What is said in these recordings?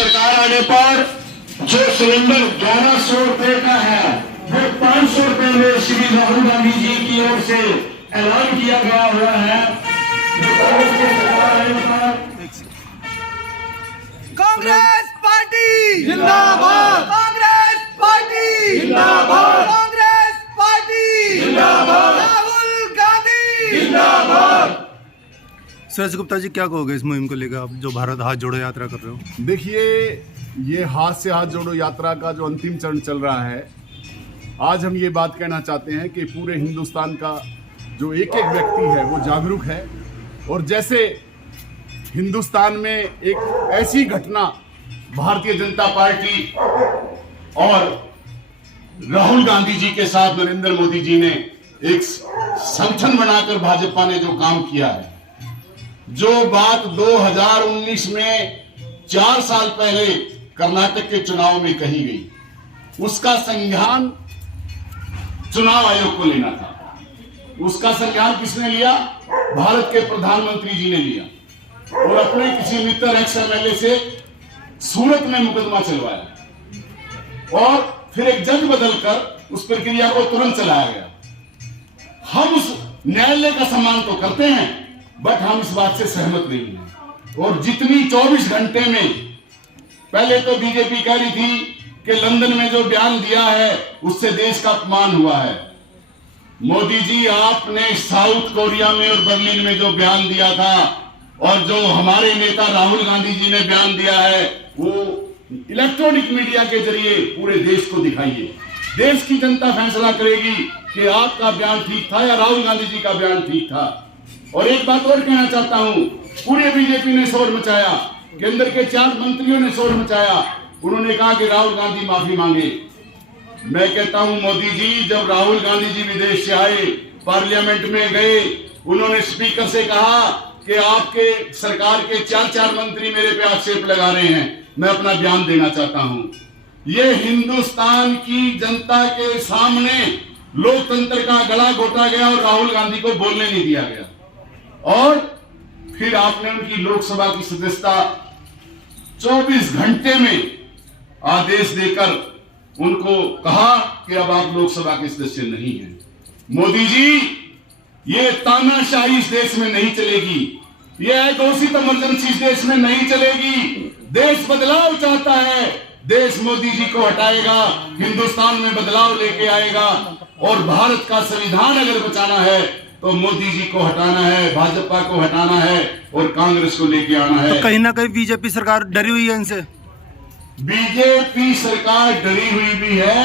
सरकार आने पर जो सिलेंडर 1100 रुपए का है वो 500 रुपए में श्री राहुल गांधी जी की ओर से ऐलान किया गया हुआ है। जो कांग्रेस की सरकार आने पर कांग्रेस पार्टी जिंदाबाद, कांग्रेस पार्टी जिंदाबाद, कांग्रेस पार्टी जिंदाबाद, राहुल गांधी जिंदाबाद। सुरेश गुप्ता जी, क्या कहोगे इस मुहिम को लेकर, आप जो भारत हाथ जोड़ो यात्रा कर रहे हो? देखिए, ये हाथ से हाथ जोड़ो यात्रा का जो अंतिम चरण चल रहा है, आज हम ये बात कहना चाहते हैं कि पूरे हिंदुस्तान का जो एक एक व्यक्ति है वो जागरूक है। और जैसे हिंदुस्तान में एक ऐसी घटना भारतीय जनता पार्टी और राहुल गांधी जी के साथ नरेंद्र मोदी जी ने एक संगठन बनाकर भाजपा ने जो काम किया है, जो बात 2019 में 4 साल पहले कर्नाटक के चुनाव में कही गई, उसका संज्ञान चुनाव आयोग को लेना था। उसका संज्ञान किसने लिया? भारत के प्रधानमंत्री जी ने लिया और अपने किसी मित्र एक्स एमएलए से सूरत में मुकदमा चलवाया और फिर एक जज बदलकर उस प्रक्रिया को तुरंत चलाया गया। हम उस न्यायालय का सम्मान तो करते हैं, बट हम इस बात से सहमत नहीं हैं। और जितनी 24 घंटे में, पहले तो बीजेपी कह रही थी कि लंदन में जो बयान दिया है उससे देश का अपमान हुआ है। मोदी जी, आपने साउथ कोरिया में और बर्लिन में जो बयान दिया था और जो हमारे नेता राहुल गांधी जी ने बयान दिया है, वो इलेक्ट्रॉनिक मीडिया के जरिए पूरे देश को दिखाइए। देश की जनता फैसला करेगी कि आपका बयान ठीक था या राहुल गांधी जी का बयान ठीक था। और एक बात और कहना चाहता हूं, पूरे बीजेपी ने शोर मचाया, केंद्र के 4 मंत्रियों ने शोर मचाया, उन्होंने कहा कि राहुल गांधी माफी मांगे। मैं कहता हूं मोदी जी, जब राहुल गांधी जी विदेश से आए, पार्लियामेंट में गए, उन्होंने स्पीकर से कहा कि आपके सरकार के 4 मंत्री मेरे पे आक्षेप लगा रहे हैं, मैं अपना बयान देना चाहता हूं। ये हिंदुस्तान की जनता के सामने लोकतंत्र का गला घोटा गया और राहुल गांधी को बोलने नहीं दिया गया। और फिर आपने उनकी लोकसभा की सदस्यता 24 घंटे में आदेश देकर उनको कहा कि अब आप लोकसभा के सदस्य नहीं हैं। मोदी जी, ये तानाशाही इस देश में नहीं चलेगी, ये अघोषित इमरजेंसी इस देश में नहीं चलेगी। देश बदलाव चाहता है, देश मोदी जी को हटाएगा, हिंदुस्तान में बदलाव लेके आएगा। और भारत का संविधान अगर बचाना है तो मोदी जी को हटाना है, भाजपा को हटाना है और कांग्रेस को लेके आना है। तो कहीं ना कहीं बीजेपी सरकार डरी हुई है इनसे। बीजेपी सरकार डरी हुई भी है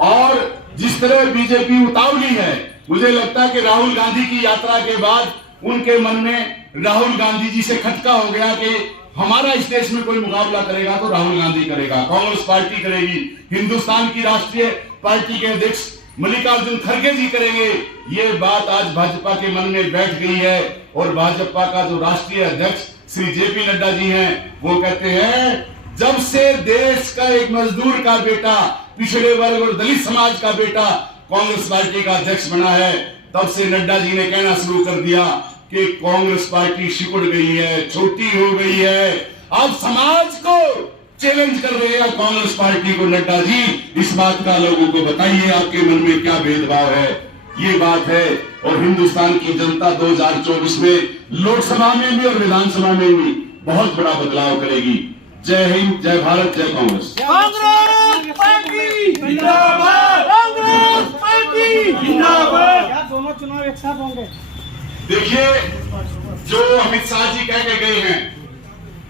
और जिस तरह बीजेपी उतावली है, मुझे लगता है कि राहुल गांधी की यात्रा के बाद उनके मन में राहुल गांधी जी से खटका हो गया कि हमारा इस देश में कोई मुकाबला करेगा तो राहुल गांधी करेगा, कांग्रेस पार्टी करेगी, हिंदुस्तान की राष्ट्रीय पार्टी के अध्यक्ष मल्लिकार्जुन खड़गे जी करेंगे। ये बात आज भाजपा के मन में बैठ गई है और भाजपा का जो राष्ट्रीय अध्यक्ष श्री जेपी नड्डा जी हैं, वो कहते हैं जब से देश का एक मजदूर का बेटा, पिछड़े वर्ग और दलित समाज का बेटा कांग्रेस पार्टी का अध्यक्ष बना है, तब से नड्डा जी ने कहना शुरू कर दिया कि कांग्रेस पार्टी सिकुड़ गई है, छोटी हो गई है। अब समाज को चैलेंज कर रहे हैं कांग्रेस पार्टी को। नड्डा जी, इस बात का लोगों को बताइए, आपके मन में क्या भेदभाव है? ये बात है। और हिंदुस्तान की जनता 2024 में लोकसभा में भी और विधानसभा में भी बहुत बड़ा बदलाव करेगी। जय हिंद, जय भारत, जय कांग्रेस। कांग्रेस पार्टी जिंदाबाद, कांग्रेस पार्टी जिंदाबाद। क्या दोनों चुनाव एक साथ होंगे? देखिए, जो अमित शाह जी कह के गए हैं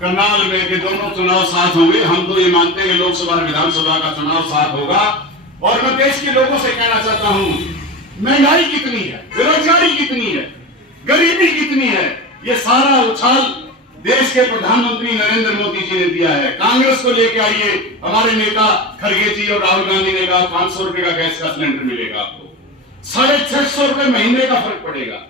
करनाल में कि दोनों चुनाव साथ होंगे, हम तो ये मानते हैं कि लोकसभा और विधानसभा का चुनाव साथ होगा। और मैं देश के लोगों से कहना चाहता हूं, महंगाई कितनी है, बेरोजगारी कितनी है, गरीबी कितनी है, ये सारा उछाल देश के प्रधानमंत्री नरेंद्र मोदी जी ने दिया है। कांग्रेस को लेके आइए, हमारे नेता खड़गे जी और राहुल गांधी ने कहा 500 रुपए का गैस का सिलेंडर मिलेगा आपको, 650 रुपए महीने का फर्क पड़ेगा।